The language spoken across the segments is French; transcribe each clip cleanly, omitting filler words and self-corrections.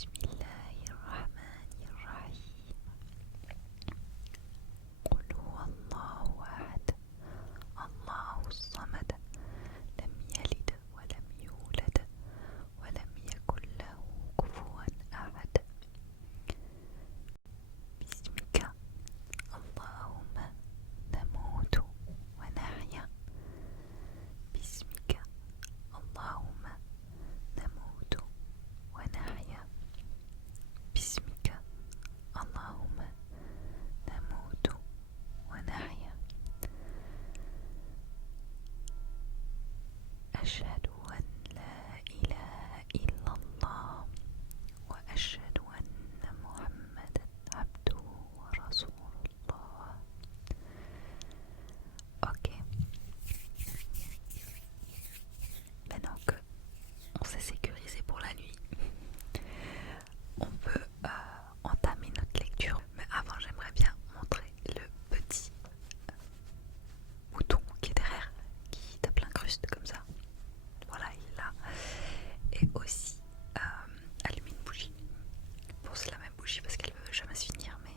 بسم الله الرحمن الرحيم. قل هو الله أحد الله الصمد لم يلد ولم يولد ولم يكن له كفوا أحد. باسمك اللهم نموت ونحيا. باسمك اللهم نموت ونحيا. باسمك اللهم نموت ونحيا. أشهد أن لا إله إلا الله وأشهد أن محمدا عبده ورسول الله. Ok. Maintenant que on s'est sécurisé pour la nuit, on peut entamer notre lecture. Mais avant, j'aimerais bien montrer le petit mouton qui est derrière, qui tape l'incruste comme ça. Voilà, il est là. Et aussi allumer une bougie. Bon, c'est la même bougie parce qu'elle veut jamais se finir, mais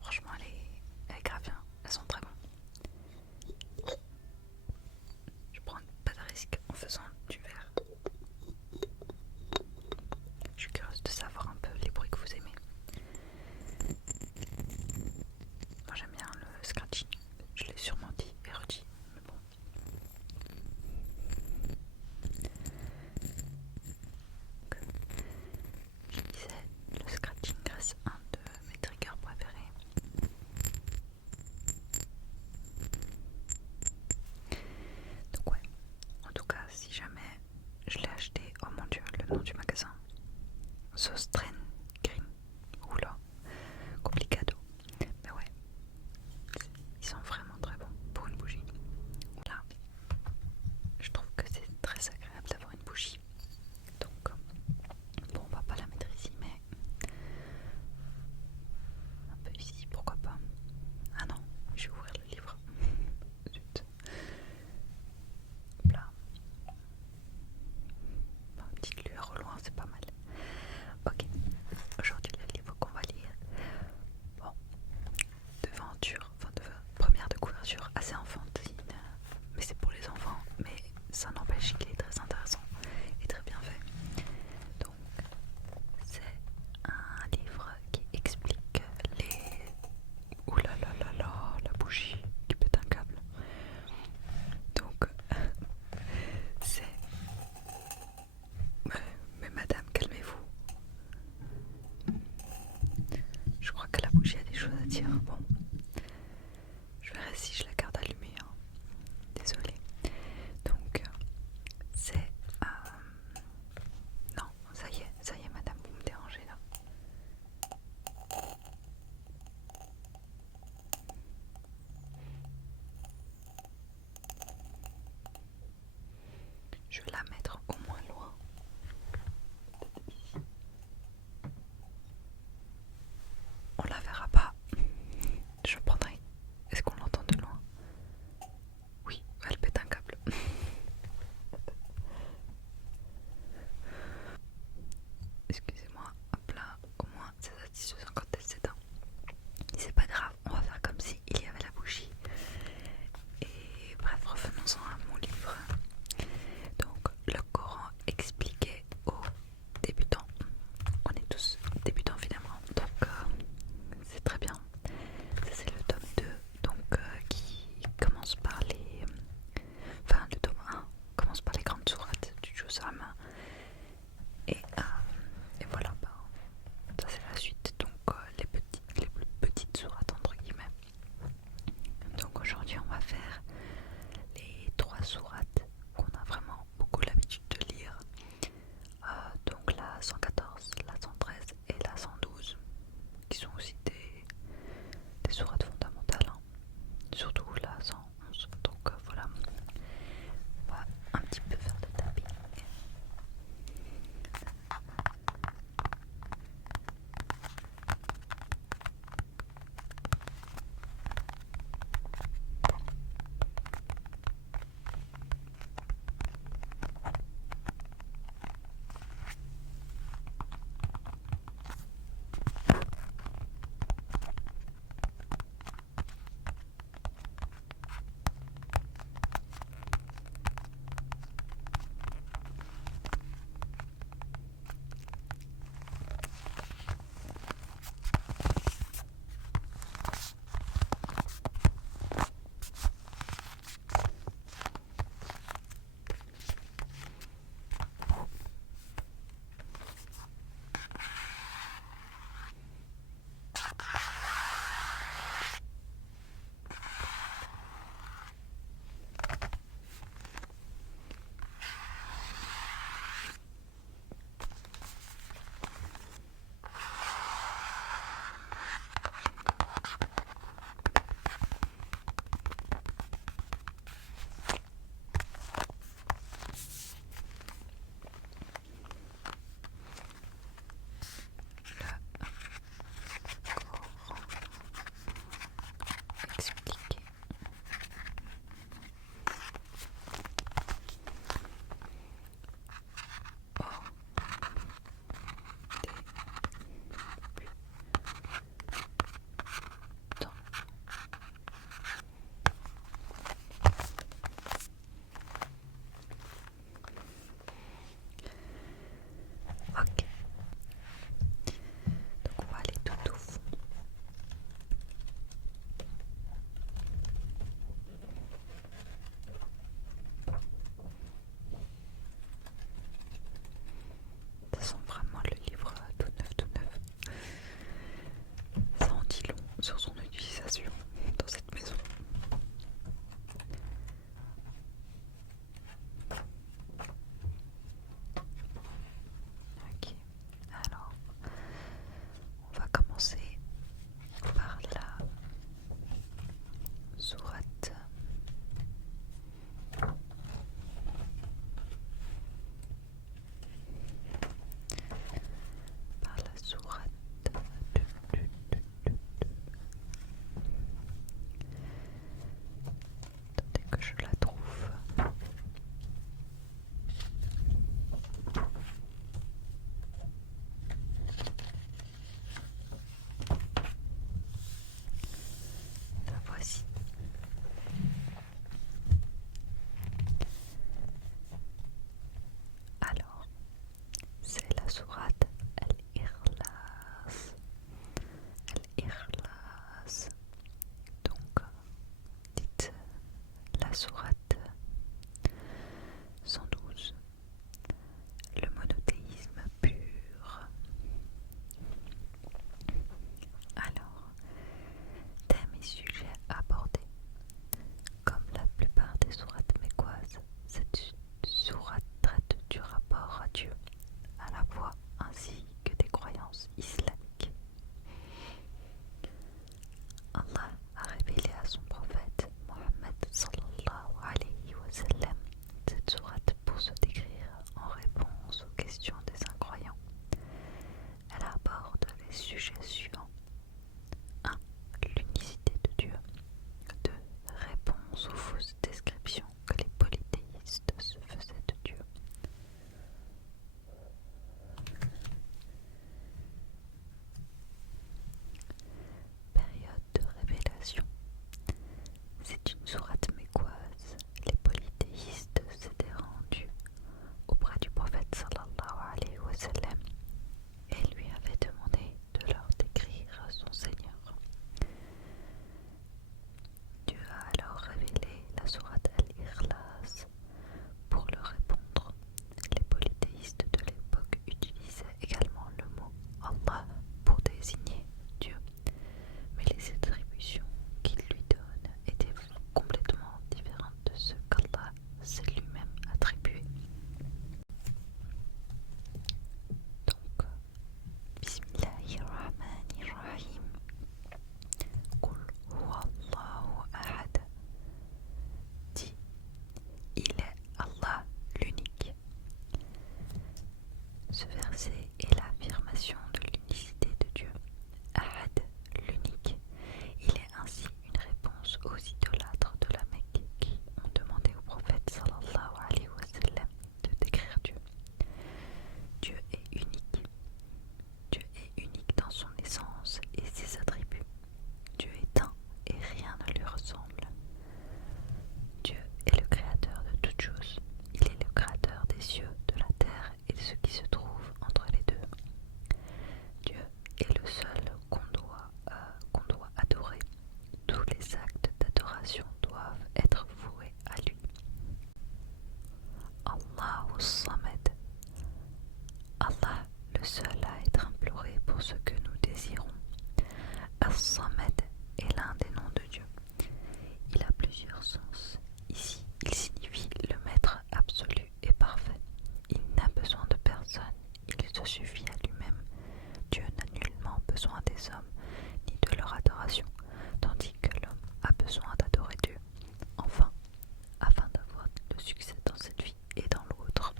franchement, elle est grave bien. Elles sont très bonnes. Je prends pas de risque en faisant du verre. Je suis curieuse de savoir un peu les bruits que vous aimez. Moi j'aime bien le scratching. Je l'ai sûrement dit et redit, mais bon. Donc, je disais, le scratching reste un de mes triggers préférés. Donc ouais, en tout cas si jamais je l'ai acheté, oh mon dieu, le nom du magasin, Sostren Green, oula, complicado, mais ouais, ils sont vraiment très bons pour une bougie. Là, je trouve que c'est très agréable d'avoir une bougie, donc bon, on va pas la mettre ici, mais un peu ici, pourquoi pas. Ah non, je vais ouvrir le livre. Zut. Là, une petite lueur au loin, c'est pas mal. Ok, que je la trouve. La voici. Alors, c'est la sourate Al-Ikhlas. Al-Ikhlas. Donc, dites la sourate 112. Le monothéisme pur. Alors, thèmes et sujets abordés. Comme la plupart des sourates mécoises, cette sourate traite du rapport à Dieu, à la foi ainsi que des croyances islamiques. Allah a révélé à son prophète Mohammed sallallahu alayhi wa sallam cette sourate pour se décrire en réponse aux questions des incroyants. Elle aborde les sujets suivants. 1. L'unicité de Dieu. 2. Réponse aux fausses descriptions que les polythéistes se faisaient de Dieu. Période de révélation. C'est une sourate mécoise. Les polythéistes s'étaient rendus auprès du prophète sallallahu alayhi wa sallam et lui avaient demandé de leur décrire son Seigneur. Dieu a alors révélé la sourate Al-Ikhlas pour leur répondre. Les polythéistes de l'époque utilisaient également le mot Allah pour désigner Dieu, mais les attributions qu'il lui donne étaient complètement différentes de ce qu'Allah s'est lui-même attribué. Donc, Bismillahirrahmanirrahim. Qul huwa Allahu ahad. Dis, il est Allah l'unique. Ce verset est l'affirmation de l'unicité de Dieu. Ahad, l'unique. Il est ainsi une réponse aux idolâtres de la Mecque qui ont demandé au prophète sallallahu alayhi wa sallam de décrire Dieu. Dieu est unique. Dieu est unique dans son essence et ses attributs. Dieu est un et rien ne lui ressemble. Dieu est le créateur de toutes choses. Il est le créateur des cieux, de la terre et de ce qui se trouve entre les deux. Dieu est le seul qu'on doit adorer. Tous les actes d'adoration doivent être voués à lui. Allahu Samad. Allah, le seul à être imploré pour ce que nous désirons. As-Samad est l'un des noms de Dieu. Il a plusieurs sens. Ici, il signifie le maître absolu et parfait. Il n'a besoin de personne, il se suffit à lui-même. Dieu n'a nullement besoin des hommes ni de leur adoration, tandis que l'homme a besoin d'adorer Dieu. Enfin, afin d'avoir le succès dans cette vie et dans l'autre.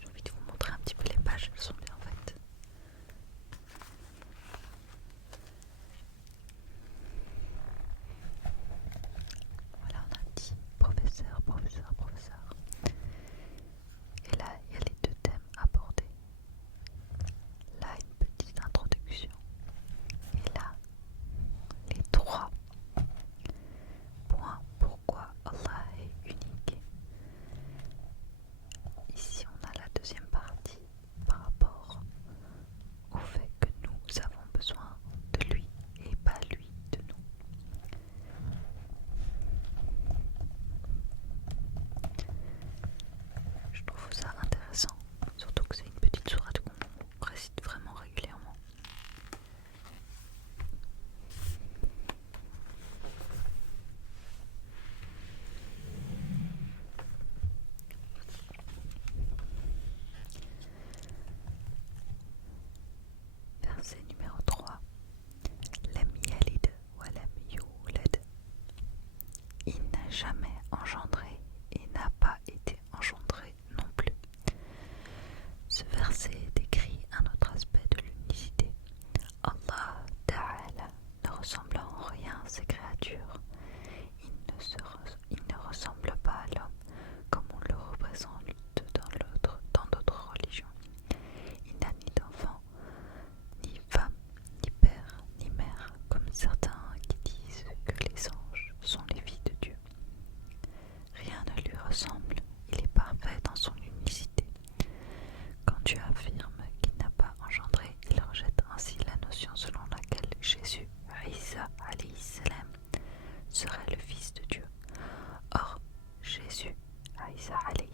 J'ai envie de vous montrer un petit peu les pages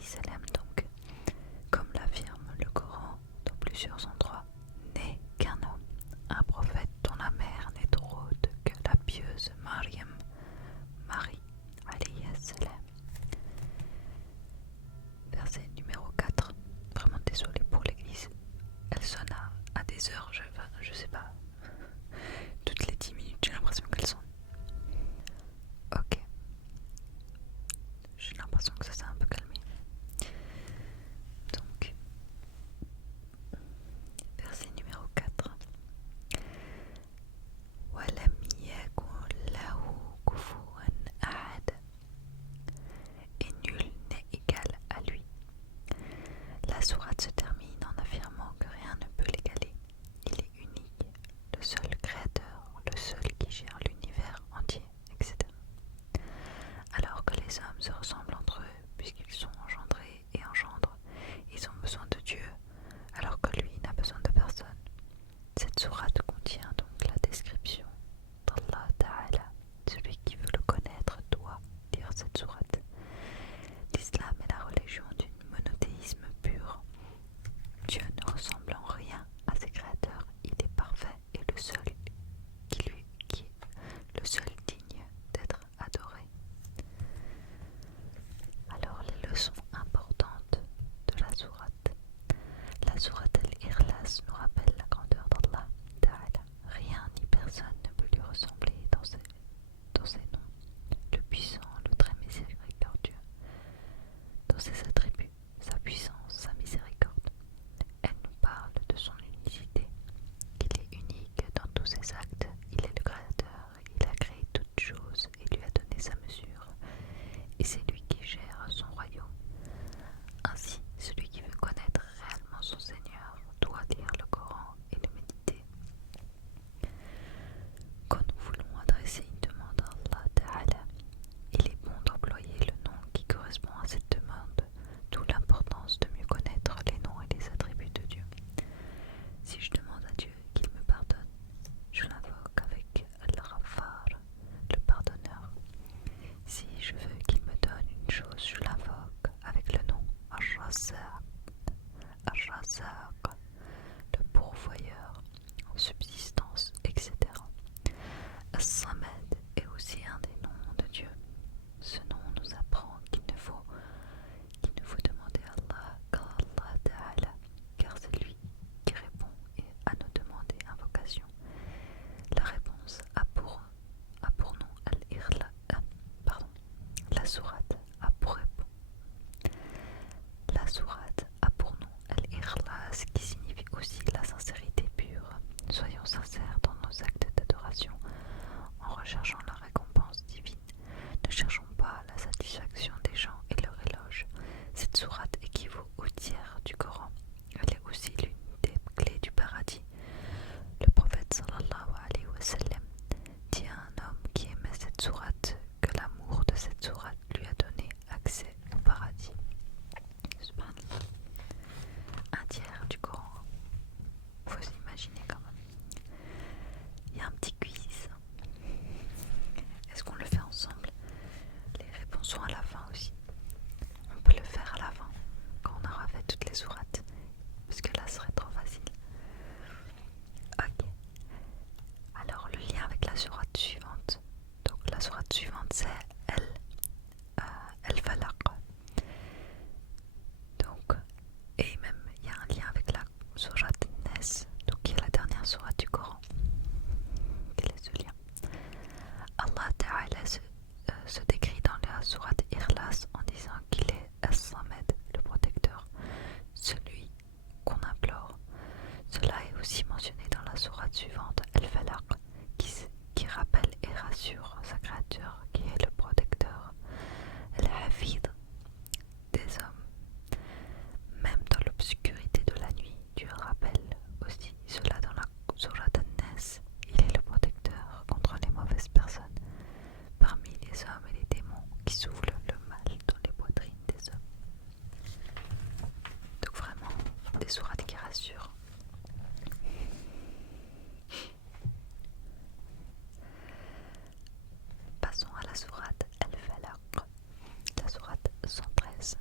salam donc, comme l'affirme le Coran dans plusieurs endroits, n'est qu'un homme, un prophète dont la mère n'est autre que la pieuse Maryam, Marie, alayhi salam. Verset numéro 4. Vraiment désolée pour l'église. Elle sonne à des heures, je sais pas. Toutes les 10 minutes, j'ai l'impression qu'elle sonne. Ok. J'ai l'impression que ça s'est un peu calmé. Donc, verset numéro 4. وَلَمْ يَكُنْ لَهُ كُفُوًا أَحَدٌ. Et nul n'est égal à lui. La sourate se termine en affirmant que rien ne peut l'égaler. Il est unique, le seul créateur, le seul qui gère l'univers entier, etc. Alors que les hommes se ressemblent entre eux, puisqu'ils sont engendrés et engendrent, ils ont besoin de Dieu, alors que lui n'a besoin de personne. Cette sourate contient donc la description d'Allah Ta'ala. Celui qui veut le connaître doit lire cette sourate. L'islam est la religion du monothéisme pur. Dieu ne ressemble en rien à ses créateurs, il est parfait et le seul qui est le seul digne d'être adoré. Alors les leçons importantes de la sourate. La sourate Al-Ikhlas nous rappelle la grandeur d'Allah Ta'ala. Rien ni personne ne peut lui ressembler dans ses noms. Le puissant, le très miséricordieux, dans ses attributs, sa puissance, sa miséricorde. Elle nous parle de son unicité, qu'il est unique dans tous ses actes, il est le créateur, il a créé toutes choses et lui a donné sa mesure, et c'est lui qui gère son royaume. Ainsi, celui qui veut connaître réellement son Seigneur doit lire le Coran et le méditer. Quand nous voulons adresser une demande à Allah Ta'ala, il est bon d'employer le nom qui correspond à cette demande, d'où l'importance de mieux connaître les noms et les attributs de Dieu. Si je demande à Dieu qu'il me pardonne, je l'invoque avec Al-Ghaffar, le pardonneur. Si je veux qu'il me donne une chose, je l'invoque avec le nom Ar-Razzaq, le pourvoyeur en subsistance, etc. As-Samad est aussi un des noms de Dieu. Ce nom nous apprend qu'il ne faut demander à Allah qu'à Allah Ta'ala, car c'est lui qui répond à nos demandes et invocations. La réponse a pour nom la sourate a pour nom Al-Ikhlas, qui signifie aussi la sincérité pure. Soyons sincères dans nos actes d'adoration en recherchant la récompense divine. Ne cherchons pas la satisfaction des gens et leur éloge. Cette sourate équivaut au tiers du Coran. Elle est aussi l'une des clés du paradis. Le prophète sallallahu alayhi wa sallam dit à un homme qui aimait cette sourate que l'amour de cette sourate lui a donné accès au paradis. Un tiers du Coran. Faut s'imaginer quand même. Il y a un petit quiz. Est-ce qu'on le fait ensemble? Les réponses sont à la fin aussi. On peut le faire à la fin, quand on aura fait toutes les sourates, parce que là ce serait trop facile. Ok. Alors le lien avec la sourate suivante. Donc la sourate suivante c'est Al-Falaq. Donc, et même il y a un lien avec la sourate Nas, donc qui est la dernière sourate du Coran. Quel est ce lien? Allah Ta'ala se décrit dans la sourate Ikhlas en disant qu'il est As-Samad, le protecteur, celui qu'on implore. Cela est aussi mentionné dans la sourate suivante, Al-Falaq, qui rappelle et rassure sa créature, qui est le protecteur, Al-Hafid des hommes. Même dans l'obscurité de la nuit, Dieu rappelle aussi cela dans la sourate An-Nas. Il est le protecteur contre les mauvaises personnes, parmi les hommes et les démons qui soufflent le mal dans les poitrines des hommes. Donc vraiment, des sourates qui rassurent. Passons à la sourate Al-Falaq, la sourate 113.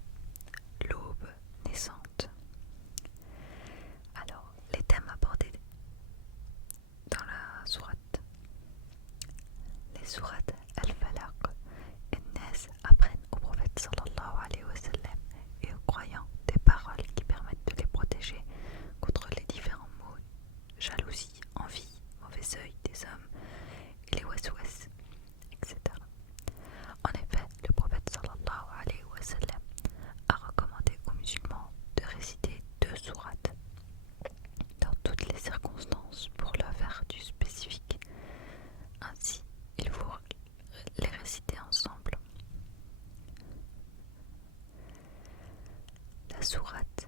sourate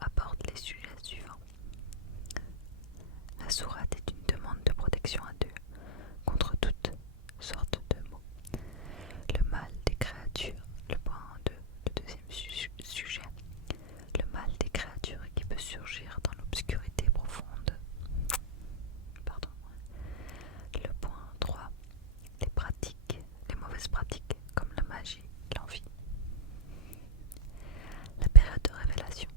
aborde les sujets suivants. La sourate est une demande de protection à Dieu contre toutes sortes de maux. Le mal des créatures, le point 2, le deuxième sujet. Le mal des créatures qui peut surgir dans l'obscurité profonde. Pardon. Le point 3. Les pratiques, les mauvaises pratiques comme la magie, l'envie. La période de révélation,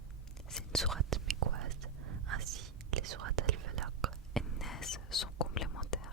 c'est une sourate mécoise. Ainsi, les sourates Al-Falaq et Nas sont complémentaires.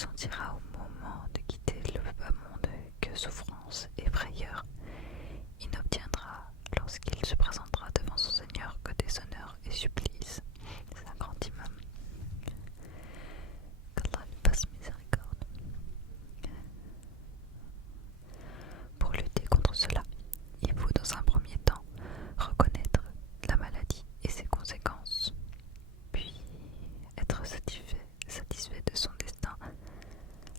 sentira au moment de quitter le bas monde que souffrance et frayeur. Il n'obtiendra, lorsqu'il se présentera devant son Seigneur, que déshonneur et supplice. C'est un grand imam. Qu'Allah lui fasse miséricorde. Pour lutter contre cela, il faut dans un premier temps reconnaître la maladie et ses conséquences, puis être satisfait de son destin.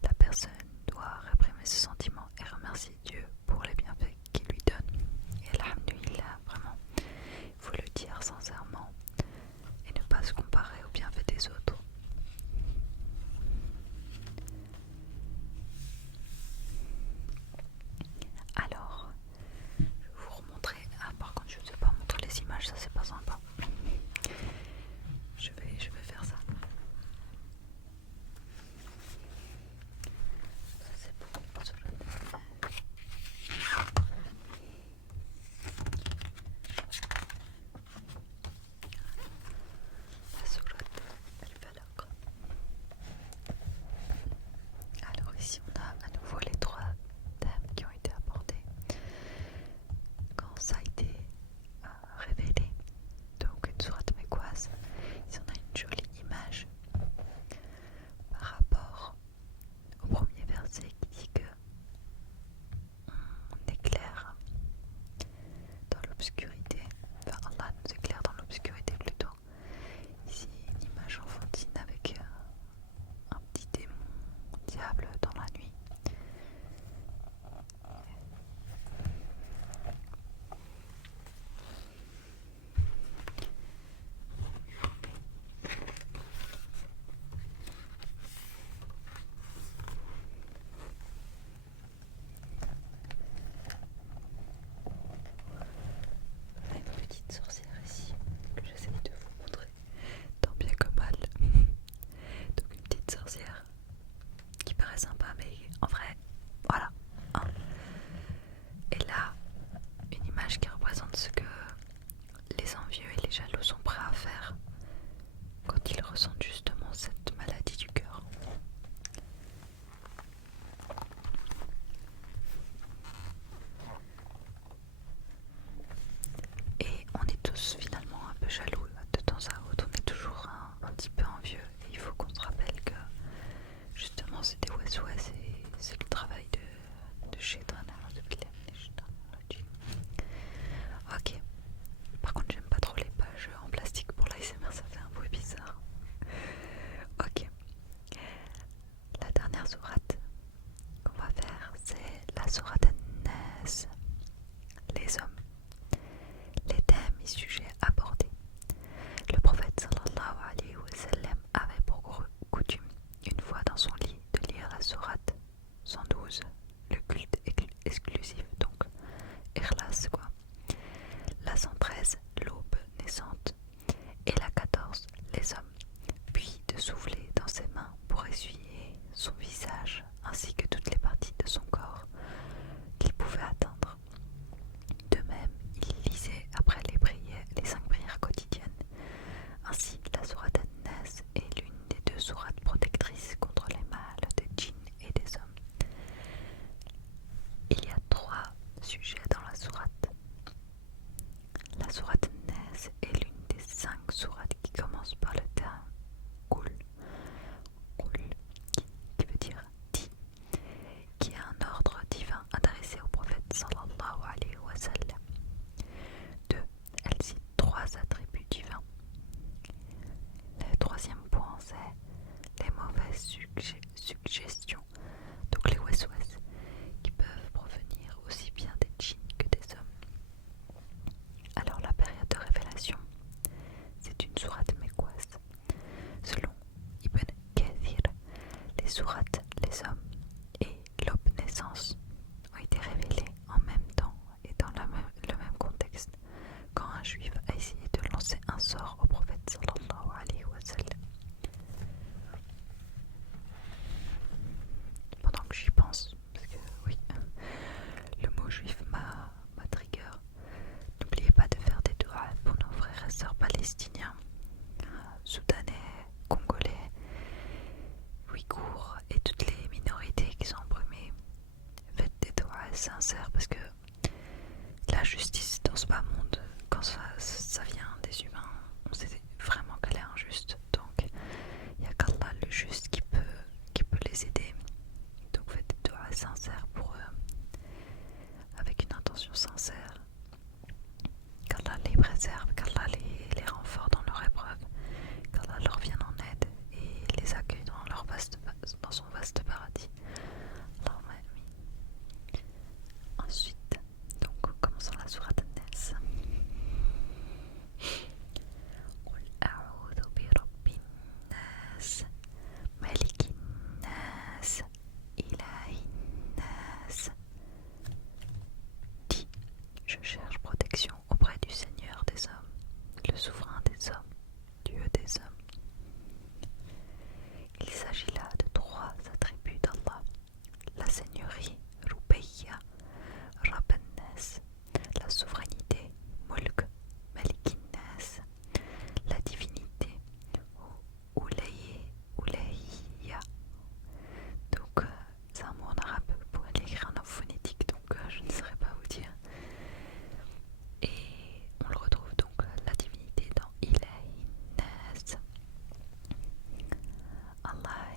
La personne doit réprimer ses sentiments et remercier Dieu pour les bienfaits qu'il lui donne. Et alhamdoulilah, vraiment, il faut le dire sincèrement et ne pas se comparer aux bienfaits des autres. Alors, je vais vous remontrer. Ah, par contre, je ne sais pas montrer les images, ça c'est pas sympa. Je vais faire ça. Ça c'est pour sur la sourate al-Falaq. Alors ici on a à nouveau les trois thèmes qui ont été abordés quand ça a été révélé. Donc une sourate mécoise. Ici on a une jolie image par rapport au premier verset qui dit que on éclaire dans l'obscurité. Enfin Allah nous éclaire dans l'obscurité plutôt. Ici une image enfantine avec un petit démon diable dans la nuit. On a une petite sorcière ici que j'essaie de vous montrer tant bien que mal. Donc une petite sorcière qui paraît sympa, mais en vrai, voilà. Hein. Et là, une image qui représente ce que les envieux et les jaloux sont prêts à faire quand ils ressentent justement cette maladie du cœur. Et on est tous finalement un peu jaloux de temps à autre, on est toujours un petit peu envieux et il faut qu'on se rappelle que justement c'est des waswas et c'est le travail de Shaitan. Ok, par contre j'aime pas trop les pages en plastique pour l'ASMR, ça fait un bruit bizarre. Ok, la dernière sourate qu'on va faire c'est la sourate An-Nas, les hommes. Les thèmes et sujets abordés. Le prophète sallallahu alayhi wa sallam avait pour coutume, une fois dans son lit, de lire la sourate 112, le culte exclusif, donc Ikhlas quoi. La 113, l'aube naissante, et la 14, les hommes, puis de souffler dans ses mains pour essuyer son visage ainsi que toutes les parties de son corps qu'il pouvait atteindre. De même, il lisait après les 5 prières quotidiennes. Ainsi, la sourate An-Nas est l'une des 2 sourates protectrices contre les mâles des djinns et des hommes. Il y a 3 sujets dans la sourate. La sourate An-Nas est l'une des 5 sourates qui commencent par le terme Qul, qui veut dire dit, qui est un ordre divin adressé au prophète sallallahu alayhi wa sallam. 2. Elle cite 3 attributs divins. Le 3e point c'est les mauvaises suggestions, donc les waswas, qui peuvent provenir aussi bien des djinns que des hommes. Alors la période de révélation, c'est une sourate mécoise. Selon Ibn Kathir, les sourates, les hommes et l'aube-naissance ont été révélés en même temps et dans le même contexte quand un juif a essayé de lancer un sort au prophète sallallahu alayhi wa sallam. Pendant que j'y pense, parce que oui, le mot juif m'a trigger, n'oubliez pas de faire des doigts pour nos frères et sœurs palestiniens, soudanais, congolais, ouïghours et toutes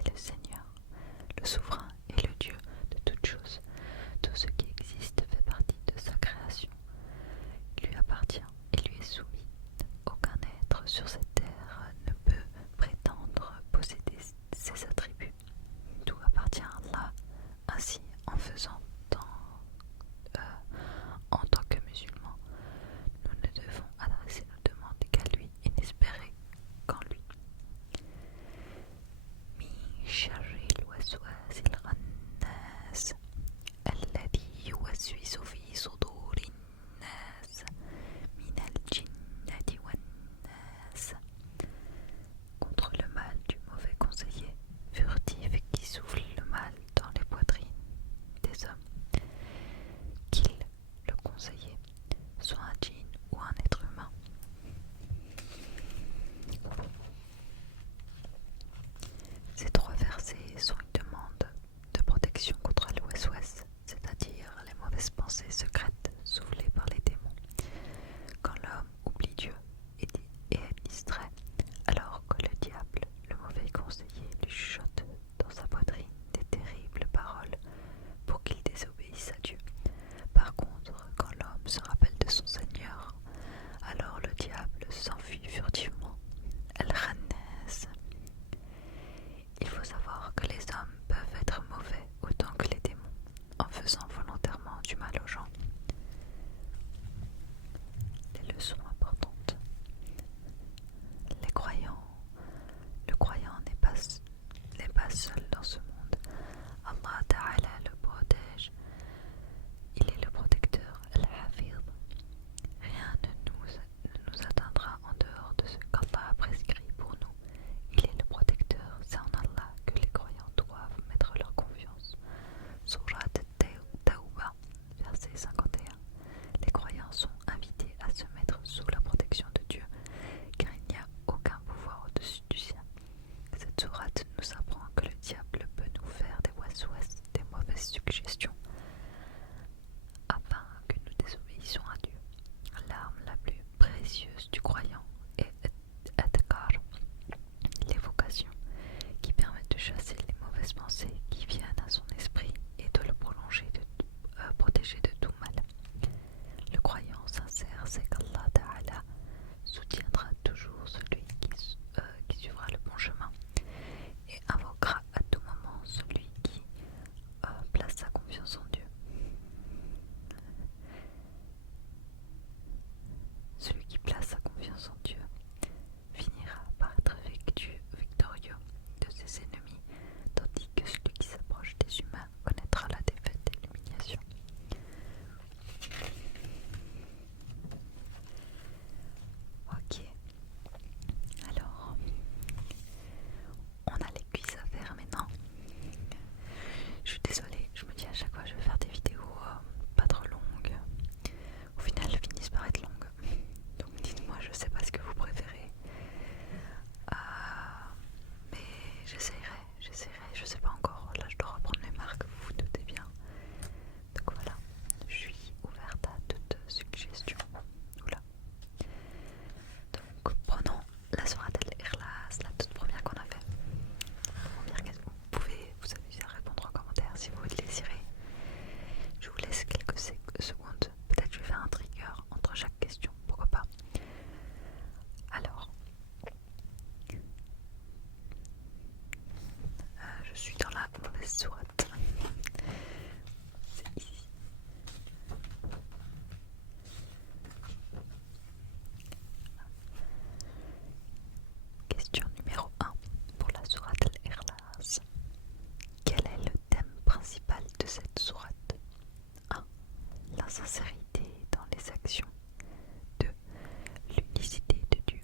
est le Seigneur, le souverain et le Dieu de toutes choses. Tout ce qui existe fait partie de sa création. Il lui appartient et lui est soumis. Aucun être sur cette terre ne peut prétendre posséder ses attributs. Tout appartient à Allah. Ainsi, en tant que musulmans, nous ne devons adresser nos demandes qu'à lui et n'espérer qu'en lui. من شر الوسواس الخناس الذي يوسوس في صدور الناس من الجنة والناس. Contre le mal du mauvais conseiller, furtif qui souffle le mal dans les poitrines des hommes. Qu'il, le conseiller, soit un djinn ou un être humain. Ces trois versets sont une demande de protection contre le waswas, c'est-à-dire les mauvaises pensées secrètes soufflées par les démons. Quand l'homme oublie Dieu et est distrait, alors que le diable, le mauvais conseiller, lui chuchote dans sa poitrine des terribles paroles pour qu'il désobéisse à Dieu. Par contre, quand l'homme se rappelle de son Seigneur, alors le diable s'enfuit furtivement. Al-Khannas. Il faut savoir que les hommes peuvent être mauvais autant que les démons, en faisant volontairement du mal aux gens. Les leçons importantes. Le croyant n'est pas seul dans ce monde. Allah Ta'ala le protège. Il est le protecteur, Al-Hafid. Rien ne nous atteindra en dehors de ce qu'Allah a prescrit pour nous. Il est le protecteur, c'est en Allah que les croyants doivent mettre leur confiance. Surat Tawbah, verset 51. Les croyants sont invités à se mettre sous la protection de Dieu, car il n'y a aucun pouvoir au-dessus du sien. Cette sourate nous apprend que le diable peut nous faire des waswas, des mauvaises suggestions, afin que nous désobéissions à Dieu. L'arme la plus précieuse du croyant est Adkar, l'évocation, qui permet de chasser les mauvaises pensées qui viennent à son esprit et de le protéger de tout mal. Le croyant sincère sait qu'Allah Ta'ala soutiendra toujours celui qui suivra le bon chemin et invoquera à tout moment celui qui place sa confiance en Dieu. Celui qui place sa confiance en Dieu finira par être victorieux de ses ennemis, tandis que celui qui s'approche des humains connaîtra la défaite et l'humiliation. Ok, alors on a les quiz à faire maintenant. Je suis désolée, je me dis à chaque fois je vais faire des vidéos pas trop longues. Au final elles finissent par être longues. Donc dites-moi, je sais pas ce que vous préférez. Mais j'essaierai, je sais pas encore. Là je dois reprendre mes marques, vous vous doutez bien. Donc voilà, je suis ouverte à toute suggestion. Oula. Donc prenons la sourate Al-Ikhlas, la toute première qu'on a fait. Première question. Vous pouvez vous amuser à répondre en commentaire si vous le désirez. Je vous laisse quelques secondes. Peut-être je vais faire un trigger entre chaque question, pourquoi pas. Alors, je suis dans la mauvaise sourate. C'est ici. Question numéro 1 pour la sourate Al-Ikhlas. Quel est le thème principal de cette sourate? 1. La sincérité dans les actions. 2. L'unicité de Dieu.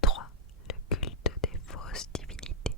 3. Le culte des fausses divinités.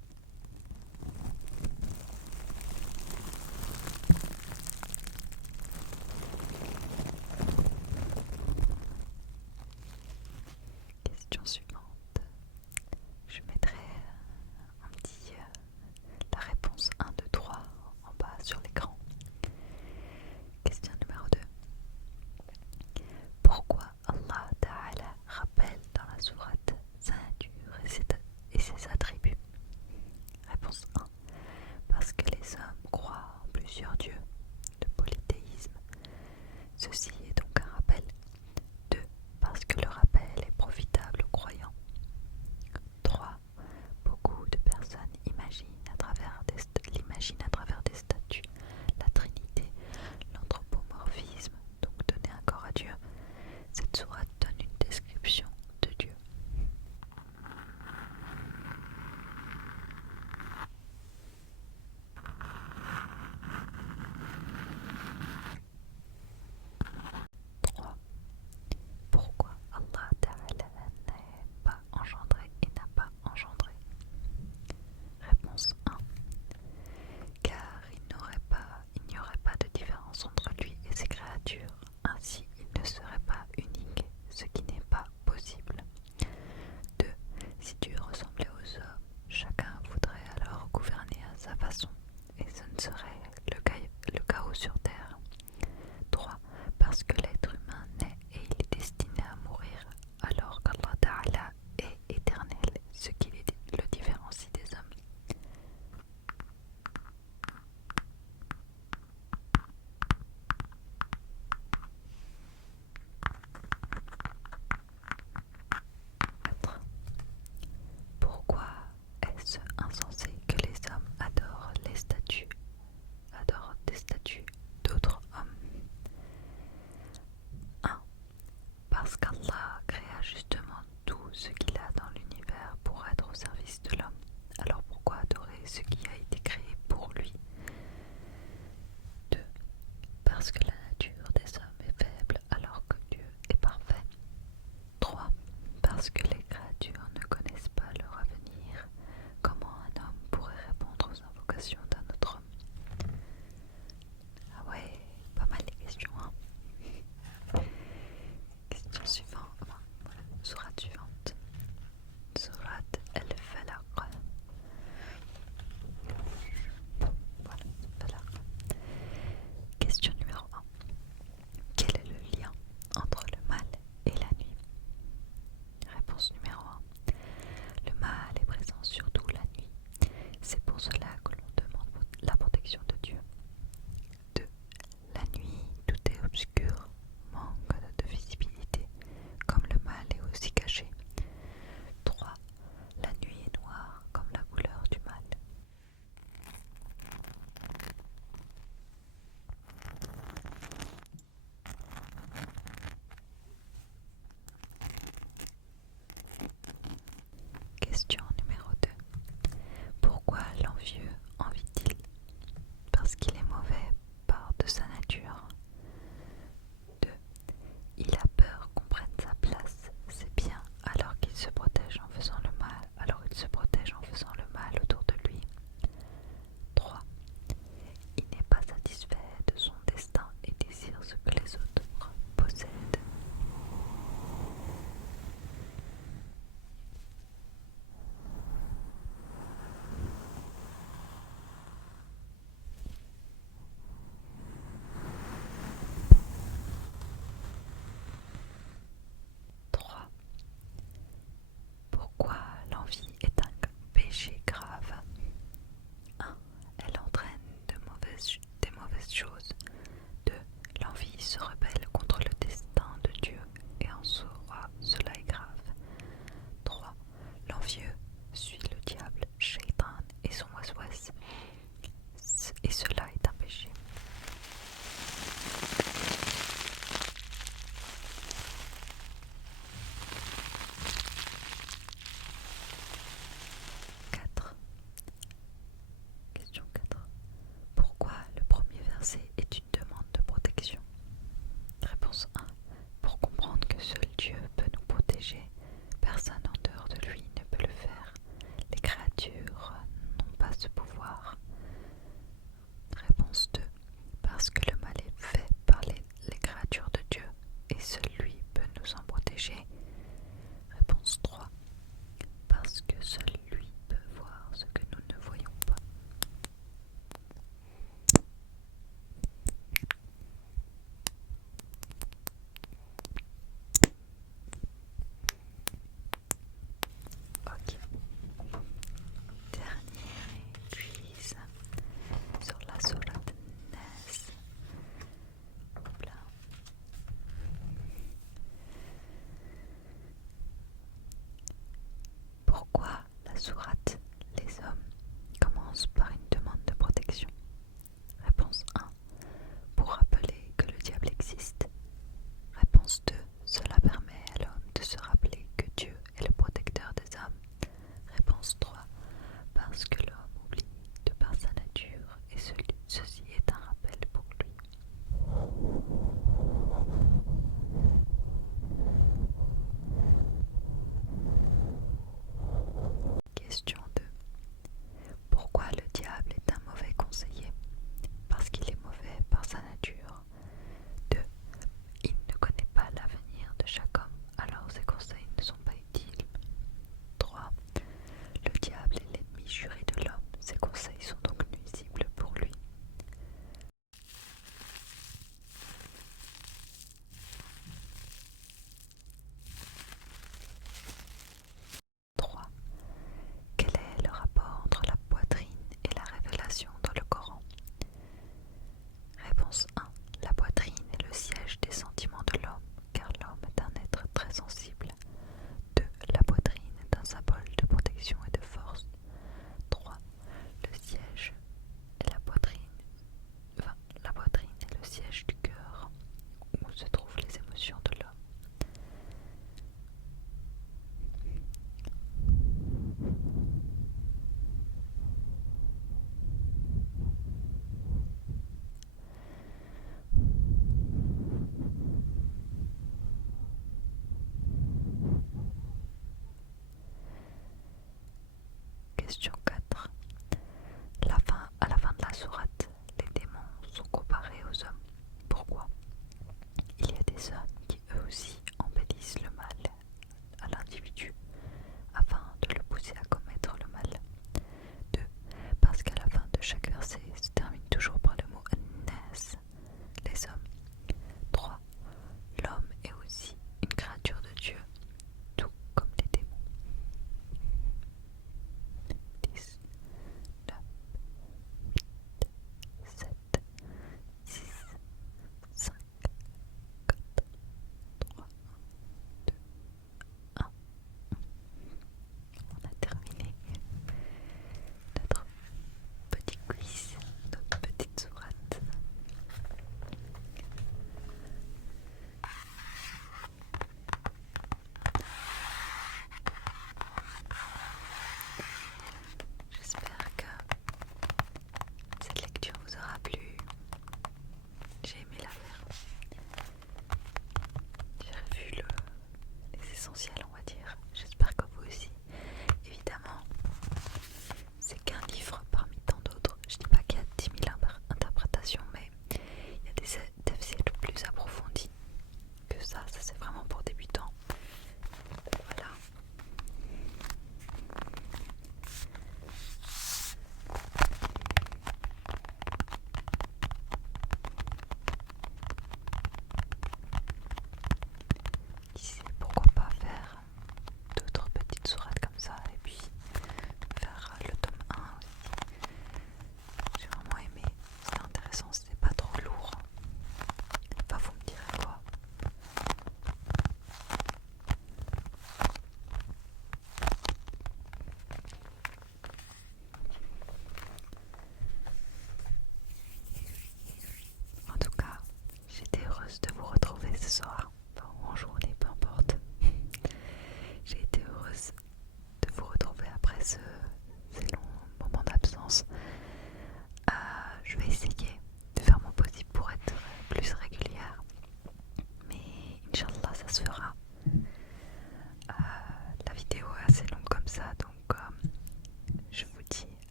question